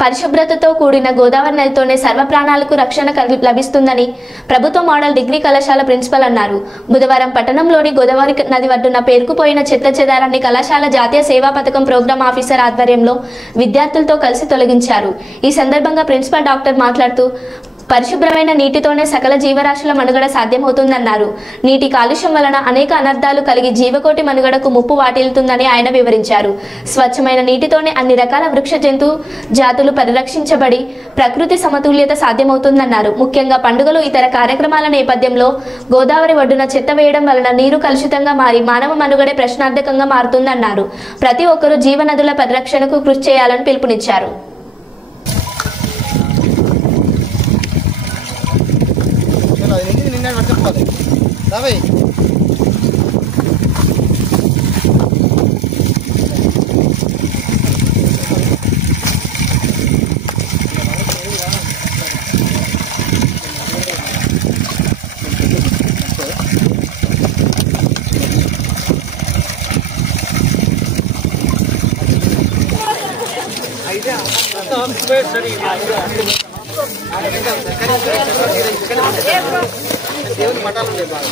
పరిశుభ్రతతో కూడిన గోదావరి నదితోనే సర్వ ప్రాణాలకు రక్షణ లభిస్తుందని ప్రభుత్వ మోడల్ డిగ్రీ కళాశాల ప్రిన్సిపల్ అన్నారు. బుధవారం పట్టణంలోని గోదావరి నది ఒడ్డున పేరుకుపోయిన చెత్త చెదారాన్ని కళాశాల జాతీయ సేవా పథకం ప్రోగ్రాం ఆఫీసర్ ఆధ్వర్యంలో విద్యార్థులతో కలిసి తొలగించారు. ఈ సందర్భంగా ప్రిన్సిపల్ డాక్టర్ మాట్లాడుతూ పరిశుభ్రమైన నీటితోనే సకల జీవరాశుల మనుగడ సాధ్యమవుతుందన్నారు. నీటి కాలుష్యం వలన అనేక అనర్థాలు కలిగి జీవకోటి మనుగడకు ముప్పు వాటిల్లుతుందని ఆయన వివరించారు. స్వచ్ఛమైన నీటితోనే అన్ని రకాల వృక్ష జంతు జాతులు పరిరక్షించబడి ప్రకృతి సమతుల్యత సాధ్యమవుతుందన్నారు. ముఖ్యంగా పండుగలు ఇతర కార్యక్రమాల నేపథ్యంలో గోదావరి ఒడ్డున చెత్త వేయడం వలన నీరు కలుషితంగా మారి మానవ మనుగడే ప్రశ్నార్థకంగా మారుతుందన్నారు. ప్రతి ఒక్కరూ జీవనదుల పరిరక్షణకు కృషి చేయాలని పిలుపునిచ్చారు. దేవుని పటాలు ఉన్నాయి బాగా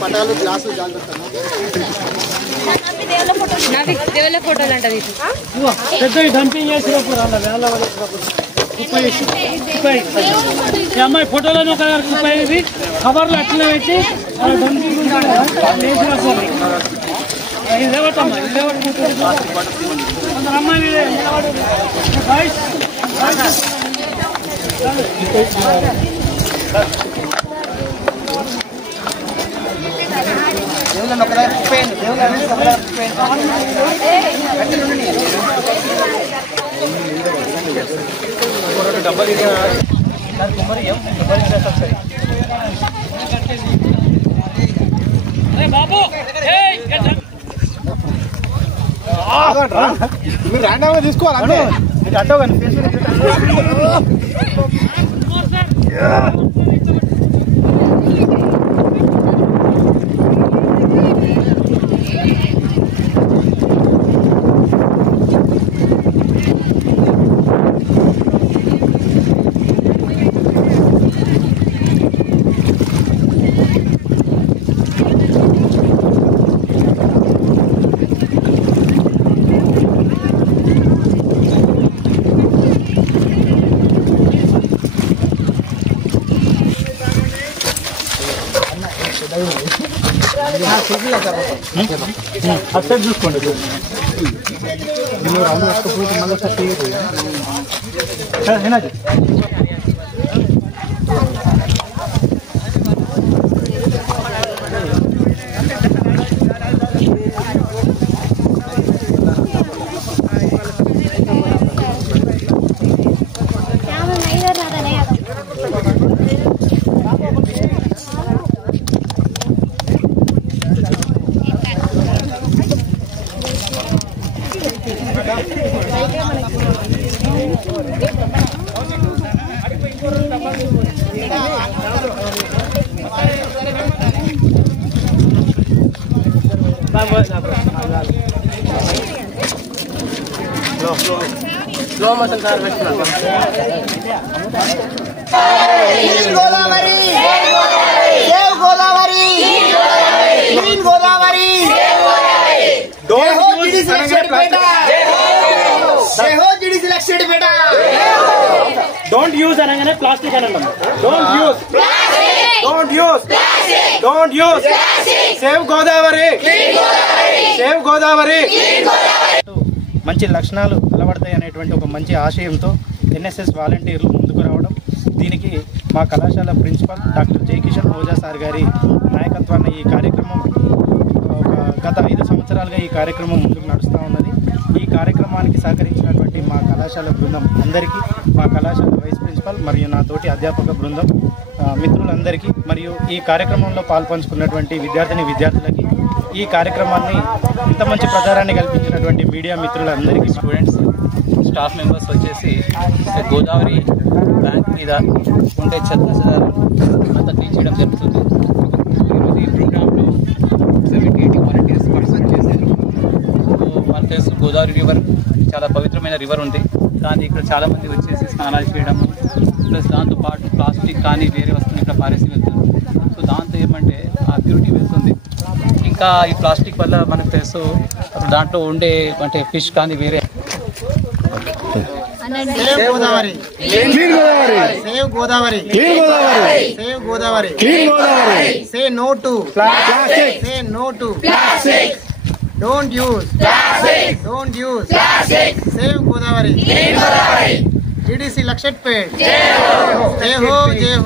పటాలు గ్లాసులు జాగ్రత్త దేవుళ్ళ ఫోటోలు అంటది డంపింగ్ చేసినప్పుడు అమ్మాయి ఫోటోలను ఉపయోగించి కవర్లు అట్లా పెట్టి ఇదేవటమ్మా అమ్మాయి దేవుళ్ళని ఒక డబ్బలు మీరు ర్యాండమ్గా తీసుకోవాలి అంటే అట్టో కానీ అసలు చూసుకోండి స్లో మోషన్ సార్ పెట్టుకున్నాను Godavari save Godavari green Godavari don't use అనగానే ప్లాస్టిక్ అనండి. Don't use save Godavari save Godavari. మంచి లక్షణాలు అలవడతాయి అనేటువంటి ఒక మంచి ఆశయంతో ఎన్ఎస్ఎస్ వాలంటీర్లు ముందుకు రావడం, దీనికి మా కళాశాల principal doctor Jayakishan Ojha sir గారి నాయకత్వాన్ని ఈ కార్యక్రమం గత 5 సంవత్సరాలుగా ఈ కార్యక్రమం ముందుకు నడుస్తూ ఉన్నది. ఈ కార్యక్రమానికి సహకరించినటువంటి పాల్పంచుకున్నటువంటి మా కళాశాల బృందం అందరికీ, మా కళాశాల వైస్ ప్రిన్సిపల్ మరియు నా తోటి అధ్యాపక బృందం మిత్రులందరికీ, మరియు ఈ కార్యక్రమంలో పాల్పంచుకున్నటువంటి విద్యార్థులకి, ఈ కార్యక్రమాన్ని ఇంత మంచి ప్రచారాన్ని కల్పించినటువంటి మీడియా మిత్రులందరికీ, స్టూడెంట్స్, స్టాఫ్ మెంబర్స్ వచ్చేసి గోదావరి బ్యాంక్ మీద ఉండే చెత్త అంతా తీర్చడం జరుగుతుంది. ఈరోజు ఈ ప్రోగ్రాంలో 70-80 వాలంటీర్స్ పార్టిసిపేట్ చేశారు. మనకు తెలుసు గోదావరి రివర్ చాలా పవిత్రమైన రివర్ ఉంది, కానీ ఇక్కడ చాలామంది వచ్చేసి స్నానాలు చేయడం, ప్లస్ దాంతోపాటు ప్లాస్టిక్ కానీ వేరే వస్తువులు ఇక్కడ పారేసి వెళ్తారు. సో దాంతో ఏమంటే ఆ ప్యూరిటీ వెళ్తుంది. ఇంకా ఈ ప్లాస్టిక్ వల్ల మనకు తెలుసు దాంట్లో ఉండే అంటే ఫిష్ కానీ వేరే save Godavari, clean Godavari, save Godavari, clean Godavari, save Godavari, clean Godavari, say no to plastic, say no to plastic, don't use plastic, don't use plastic, save Godavari, clean Godavari, GDC Luxettipet, జై హో, జై హో, జై హో.